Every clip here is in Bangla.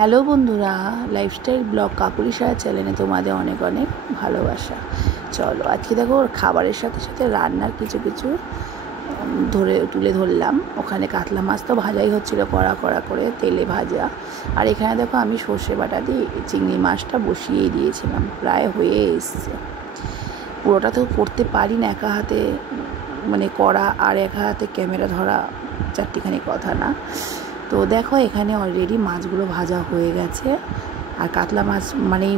হ্যালো বন্ধুরা, লাইফস্টাইল ব্লগ কাকুলি সাহা চ্যানেলে তোমাদের অনেক অনেক ভালোবাসা। চলো আজকে দেখো খাবারের সাথে সাথে রান্নার কিছু কিছু তুলে ধরলাম। ওখানে কাতলা মাছ তো ভাজাই হচ্ছিলো কড়া কড়া করে তেলে ভাজা। আর এখানে দেখো আমি সর্ষে বাটা দিয়ে চিংড়ি মাছটা বসিয়ে দিয়েছিলাম, প্রায় হয়ে এসছে। পুরোটা তো করতে পারি না একা হাতে, মানে কড়া আর একা হাতে ক্যামেরা ধরা চারটিখানি কথা না। তো দেখো এখানে অলরেডি মাছগুলো ভাজা হয়ে গেছে। আর কাতলা মাছ মানেই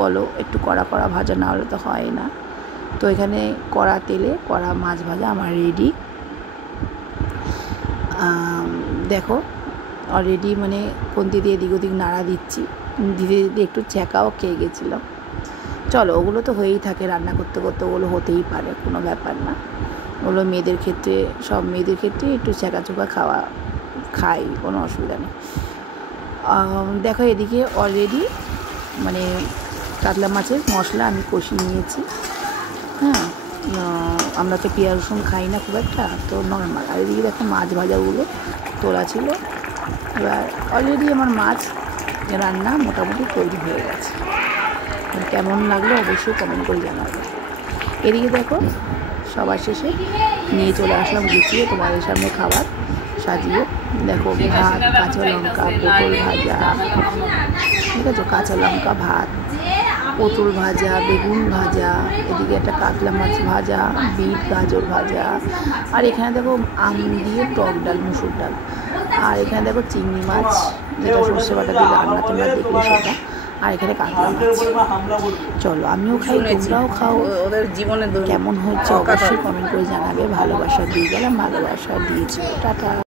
বলো একটু কড়া কড়া ভাজা না হলে তো হয় না। তো এখানে কড়া তেলে কড়া মাছ ভাজা আমার রেডি। দেখো অলরেডি মানে খুন্তি দিয়ে এদিক ওদিক নাড়া দিচ্ছি, ধীরে ধীরে একটু ছ্যাঁকাও খেয়ে গেছিলাম। চলো ওগুলো তো হয়েই থাকে, রান্না করতে করতে ওগুলো হতেই পারে, কোনো ব্যাপার না। ওগুলো মেয়েদের ক্ষেত্রে, সব মেয়েদের ক্ষেত্রে একটু ছ্যাঁকা খাই, কোনো অসুবিধা নেই। দেখো এদিকে অলরেডি মানে কাতলা মাছের মশলা আমি কষিয়ে নিয়েছি। হ্যাঁ, আমরা তো পেঁয়াজ রসুন খাই না খুব একটা, তো নর্মাল। আর এদিকে দেখো মাছ ভাজাগুলো তোলা ছিল। এবার অলরেডি আমার মাছ রান্না মোটামুটি তৈরি হয়ে গেছে। কেমন লাগলো অবশ্যই কমেন্ট করে জানাবে। এদিকে দেখো সবার শেষে নিয়ে চলে আসলাম গুছিয়ে তোমাদের সামনে খাবার সাজিয়ে। দেখো ভাত, কাঁচা লঙ্কা, পটল ভাজা, ঠিক আছে, কাঁচা লঙ্কা ভাত, পটল ভাজা, বেগুন ভাজা, এদিকে একটা কাতলা মাছ ভাজা, বিট গাজর ভাজা, আর এখানে দেখো আম দিয়ে টক ডাল, মুসুর ডাল, আর এখানে দেখো চিংড়ি মাছ যেটা সর্ষে বাটা দিয়ে রান্না তোমরা দেখলে সেটা, আর এখানে কাতলা মাছ। চলো আমিও খাই, তোমরাও খাও। ওদের জীবনে কেমন হচ্ছে অবশ্যই কমেন্ট করে জানাবে। ভালোবাসা দিয়ে গেলাম, ভালোবাসা দিয়েছি। টাটা।